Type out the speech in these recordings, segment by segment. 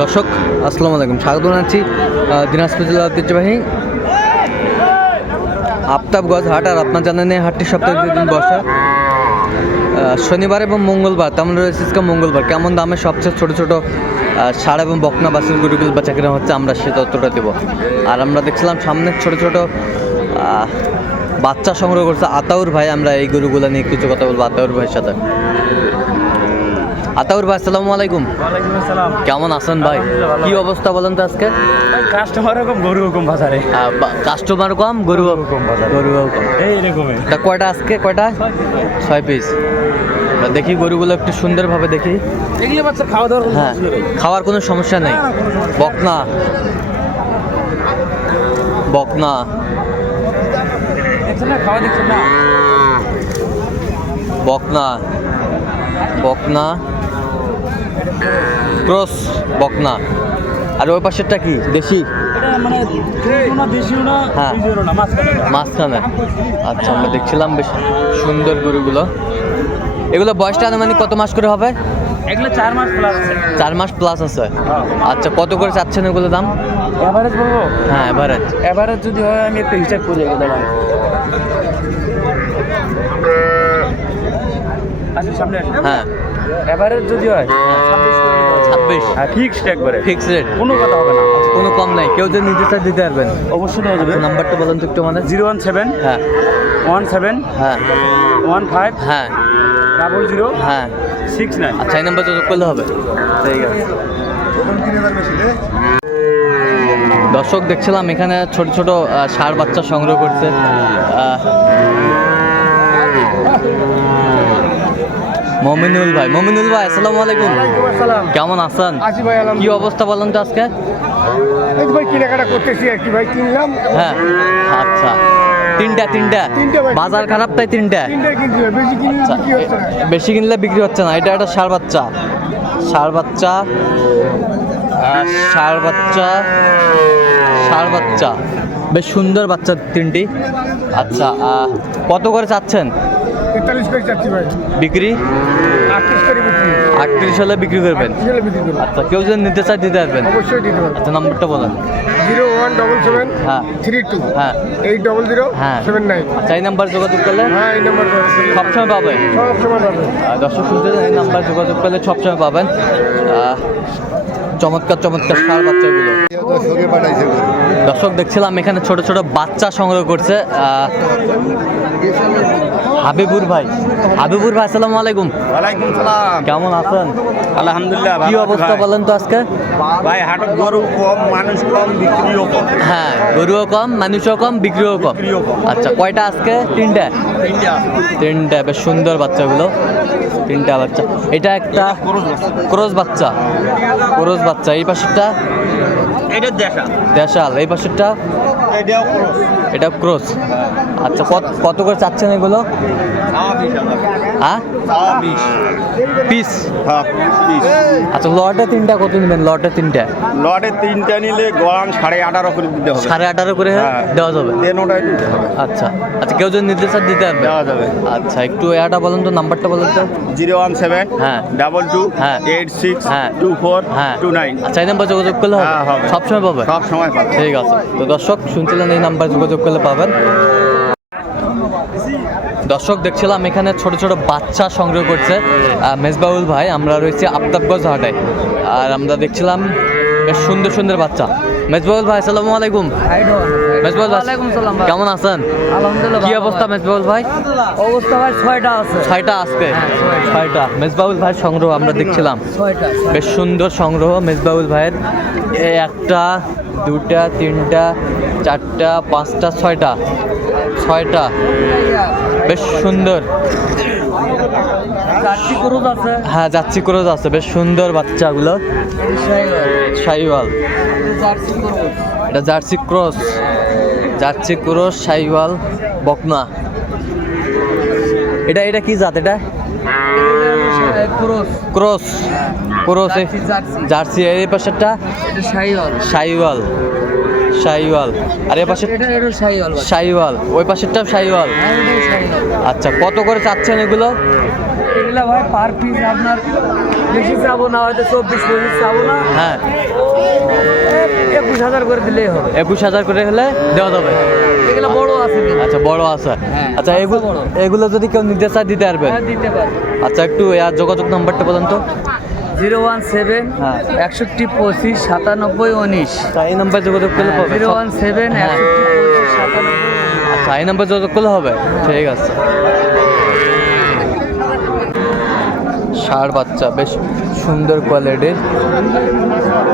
দর্শক, আসসালামু আলাইকুম। স্বাগত জানাচ্ছি দিনাজপুর জেলার ঐতিহ্যবাহী আফতাবগঞ্জ হাট। আর আপনার জানেন এই হাটটি সপ্তাহে দিন বসা। শনিবার এবং মঙ্গলবার, তেমন রয়েছে মঙ্গলবার। কেমন দামে সবচেয়ে ছোট ছোট ষাঁড় এবং বকনা বাসের গরুগুলো বাচ্চা কেনা হচ্ছে, আমরা সে তত্ত্বটা দেবো। আর আমরা দেখছিলাম সামনে ছোট ছোট বাচ্চা সংগ্রহ করছে আতাউর ভাই। আমরা এই গরুগুলো নিয়ে কিছু কথা বলব আতাউর ভাইয়ের সাথে। আতাউর ভাই আসসালামু আলাইকুম। আসসালাম। কেমন আছেন ভাই? কি অবস্থা বলেন তো আজকে? কাস্টমার রকম গরু রকম বাজারে। কাস্টমার কম গরু কম বাজারে। গরু কম এই রকমই তা কয়টা আজকে কয়টা? ছয় পিস দেখি গরুগুলো একটু সুন্দরভাবে দেখি। এগুলো বাচ্চা খাওয়া দাওয়ার হ্যাঁ খাওয়ার কোনো সমস্যা নেই। বকনা। বকনা। খাওয়া দেখছেন না? বকনা। বকনা। ক্রস বকনা। আর ওই পাশেরটা কি? দেশি? মানে হ্যাঁ। মাঝখানে। আচ্ছা আমরা দেখছিলাম বেশ সুন্দর গরুগুলো। এগুলো বয়সটা আনুমানিক কত মাস করে হবে? এগুলো চার মাস প্লাস আছে। চার মাস প্লাস আছে। আচ্ছা কত করে চাচ্ছেন এগুলো দাম? এভারেজ বলব? হ্যাঁ এভারেজ এভারেজ যদি হয় আমি একটু হিসাব করি এগুলো দাম আচ্ছা সামনে হ্যাঁ। এভারেজ যদি হয়? ছাব্বিশ যাবে। ছাব্বিশ। হ্যাঁ ফিক্সড একবারে। ফিক্স রেট কোনো কথা হবে না। কোনো কম নাই। কেউ যদি নিতে চায় দিতে পারবেন। অবশ্যই দেওয়া যাবে। নাম্বারটা বলেন তো একটু মানে জিরো ওয়ান সেভেন। হ্যাঁ। One seven. হ্যাঁ। One five. হ্যাঁ। Double zero. হ্যাঁ। Six nine. আচ্ছা এই নাম্বার যোগ করলে হবে। ঠিক আছে। দর্শক দেখছিলাম এখানে ছোট ছোট ষাঁড় বাচ্চা সংগ্রহ করছে। মমিনুল ভাই মমিনুল ভাই আসসালামু আলাইকুম। কেমন আছেন? কি অবস্থা বলেন তো আজকে? ভাই কেনাকাটা করতেছি আর কি ভাই কিনলাম। হ্যাঁ আচ্ছা। তিনটা তিনটা? বাজার খারাপ তাই তিনটা? তিনটা কিনছি ভাই বেশি কিনলে আচ্ছা বিক্রি হচ্ছে না। বেশি কিনলে বিক্রি হচ্ছে না। এটা একটা ষাঁড় বাচ্চা। ষাঁড় বাচ্চা। আর ষাঁড় বাচ্চা। ষাঁড় বাচ্চা। বেশ সুন্দর বাচ্চা তিনটি। আচ্ছা আহ, কত করে চাচ্ছেন? তেতাল্লিশ করে চাচ্ছি ভাই। বিক্রি? আটত্রিশ করে বিক্রি। আটত্রিশ হলে বিক্রি করবেন? আচ্ছা কেউ যদি নিতে চায় দিতে পারবেন। অবশ্যই দিতে পারব আচ্ছা নাম্বারটা বলেন। জিরো ওয়ান ডবল সেভেন হ্যাঁ। থ্রি টু হ্যাঁ। এইট ডবল জিরো হ্যাঁ। Seven nine. আচ্ছা এই নাম্বার যোগাযোগ করলে? হ্যাঁ এই নাম্বার সবসময় পাবে সব সময় পাবে আর দর্শক শুনতে এই নাম্বার যোগাযোগ করলে সবসময় পাবেন। চমৎকার চমৎকার সার বাচ্চাগুলো। দর্শক দেখছিলাম এখানে ছোট ছোট বাচ্চা সংগ্রহ করছে আহ, হাবিবুর ভাই। হাবিবুর ভাই আসসালামু আলাইকুম। ওয়ালাইকুম সালাম। কেমন আছেন? আলহামদুলিল্লাহ কি অবস্থা বলেন তো আজকে? ভাই হাটত গরু কম মানুষ কম বিক্রিও কম। হ্যাঁ গরুও কম মানুষও কম বিক্রিও কম। আচ্ছা কয়টা আজকে? তিনটা? তিনটা বেশ সুন্দর বাচ্চাগুলো। তিনটা বাচ্চা। এটা একটা ক্রোজ বাচ্চা। ক্রস বাচ্চা এই পাশেরটা এটা দেশাল। দেশাল এই পাশেরটা এটা ক্রস আচ্ছা কত কত করে চাচ্ছেন এগুলো? হ্যাঁ? পিস হ্যাঁ আচ্ছা লটে তিনটা কত নেবেন? লটে তিনটা? লটে তিনটা নিলে গরম সাড়ে আঠারো করে দিতে হবে। সাড়ে আঠারো করে হ্যাঁ। দেওয়া যাবে? দেন দিতে হবে। আচ্ছা আচ্ছা কেউ যদি নিতে চান দিতে পারবে? দেওয়া যাবে। আচ্ছা একটু এটা বলেন তো নাম্বারটা বলেন তো। জিরো ওয়ান সেভেন হ্যাঁ। ডাবল টু হ্যাঁ। এইট সিক্স হ্যাঁ। টু ফোর হ্যাঁ। Two nine. আচ্ছা এই নাম্বার যোগাযোগ করলে হবে? হ্যাঁ, সবসময় পাবে? সব সময় পাবে। ঠিক আছে। তো দর্শক শুনছিলেন এই নাম্বার যোগাযোগ করলে পাবেন। দর্শক দেখছিলাম এখানে ছোট ছোট বাচ্চা সংগ্রহ করছে মেজবাউল ভাই। আমরা রয়েছি আফতাবগঞ্জ হাটে। আর আমরা দেখছিলাম বেশ সুন্দর সুন্দর বাচ্চা। মেজবাউল ভাই আসসালামু আলাইকুম। মেজবাউল ভাই। কেমন আছেন? আলহামদুলিল্লাহ কি অবস্থা। মেজবাউল ভাই? অবস্থা ভাই ছয়টা আছে। ছয়টা আজকে হ্যাঁ। ছয়টা। মেজবাউল ভাই সংগ্রহ আমরা দেখছিলাম। বেশ সুন্দর সংগ্রহ মেজবাউল ভাইয়ের। একটা দুটা তিনটা চারটা পাঁচটা ছয়টা। ছয়টা। বেশ সুন্দর। হ্যাঁ যাচ্ছি ক্রোজ আছে। বেশ সুন্দর বাচ্চাগুলো। Jersey cross. এটা Jersey cross. Jersey cross Sahiwal বকনা। এটা এটা কি জাত এটা? Cross. Cross. Jersey Jersey. Jersey এই পাশেরটা? এটা শাহিওয়াল শাহিওয়াল। আর এ পাশে শাহিওয়াল ওই পাশেরটাও শাহিওয়াল। হ্যাঁ শাহিওয়াল। আচ্ছা কত করে চাচ্ছেন এগুলো? এগুলা ভাই পার পিস আপনার বেশি চাবো না হয়তো চব্বিশ পঁচিশ চাবো না। হ্যাঁ। একুশ হাজার করে দিলেই হবে। একুশ হাজার করে হলে দেওয়া যাবে। এগুলো বড় আছে আচ্ছা বড় আছে। হ্যাঁ, আচ্ছা এগুলো। এগুলো যদি কেউ দিতে পারবেন হ্যাঁ দিতে পারে আচ্ছা একটু যোগাযোগ নাম্বারটা বলেন তো। জিরো ওয়ান সেভেন হ্যাঁ। একষট্টি পঁচিশ সাতানব্বই উনিশ। আচ্ছা এই নাম্বার যোগাযোগ করলে হবে জিরো ওয়ান সেভেন হ্যাঁ। একষট্টি পঁচিশ সাতানব্বই আচ্ছা এই নাম্বার যোগাযোগ করলে হবে। ঠিক আছে। ষাড় বাচ্চা বেশ সুন্দর কোয়ালিটির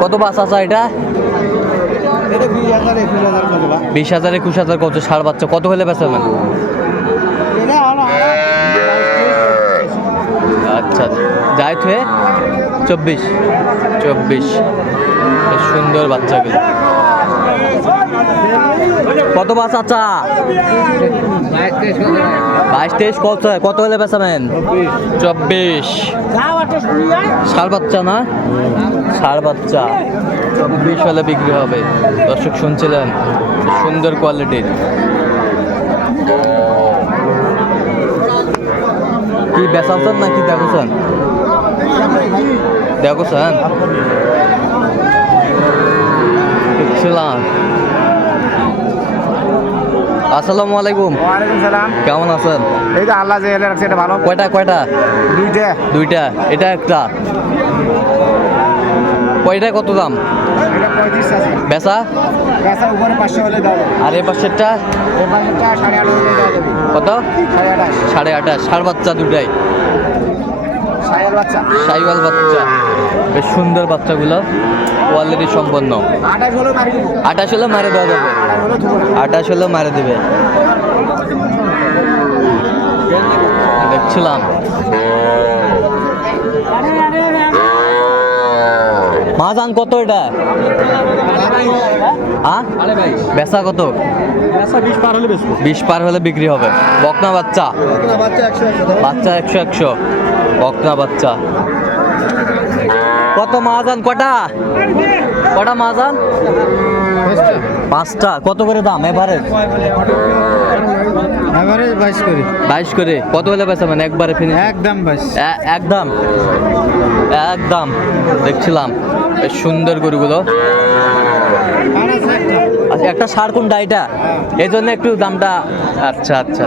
কত বাস আছে এটা? বিশ হাজার একুশ হাজার কত? ষাড় বাচ্চা কত হলে বেচাবেন আচ্ছা। যাই থুয়ে চব্বিশ। চব্বিশ। বেশ সুন্দর বাচ্চাগুলো কত বাস আচ্ছা বাইশ তেইশ কত কত হলে বেচাবেন চব্বিশ। সার বাচ্চা না? সার বাচ্চা। চব্বিশ হলে বিক্রি হবে। দর্শক শুনছিলেন? সুন্দর কোয়ালিটির কি বেচাচ্ছেন নাকি দেখছেন দেখছেন দেখছিলাম আসসালামু আলাইকুম। ওয়ালাইকুম সালাম। কেমন আছেন? এই তো আল্লাহ যে এলে রাখছে এটা ভালো। কয়টা কয়টা? দুইটা। দুইটা। এটা একটা। কয়টা কত দাম? এটা পঁয়ত্রিশ আছে। বেচা? পেঁচার উপরে পাঁচশো হলে দেওয়া আর এই পাশেরটা সাড়ে হলে কত? সাড়ে সাড়ে বাচ্চা দুটাই। সাড়ে বাচ্চা। সাইওয়াল বাচ্চা। বেশ সুন্দর বাচ্চাগুলো। কোয়ালিটি সম্পন্ন। আঠাশ হলে মারি দেওয়া যাবে। আঠাশ হলে মারে দেবে। দেখছিলাম। মাজান কত এটা? বেচা কত? বিশ পার হলে বিক্রি হবে। বকনা বাচ্চা। বাচ্চা একশো একশো। বকনা বাচ্চা। কত মাজান কটা? কটা মাজান পাঁচটা। কত করে দাম এবারে এবারে বাইশ করি। বাইশ করে। কত হলে বেচাবেন একবারে ফিনিশ একদম বাইশ। একদম? একদম। দেখছিলাম। সুন্দর গরুগুলো। আচ্ছা একটা সার কোনটা এটা? এই জন্য একটু দামটা আচ্ছা আচ্ছা।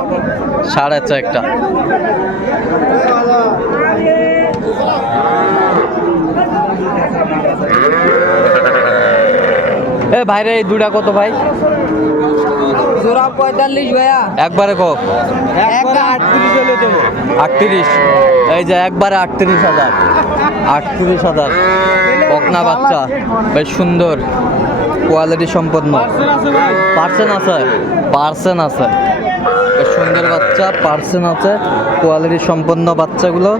সাড়ে আচ্ছা একটা। এ ভাইরে এই দুটা কত ভাই? জোড়া পঁয়তাল্লিশ ভাইয়া। একবারে আটত্রিশ আটত্রিশ। এই যে একবারে আটত্রিশ হাজার। আটত্রিশ হাজার। বকনা বাচ্চা। বেশ সুন্দর। কোয়ালিটি সম্পন্ন। পার্সেন আছে? পার্সেন আছে। বেশ সুন্দর বাচ্চা। পার্সেন আছে। কোয়ালিটি সম্পন্ন বাচ্চাগুলো।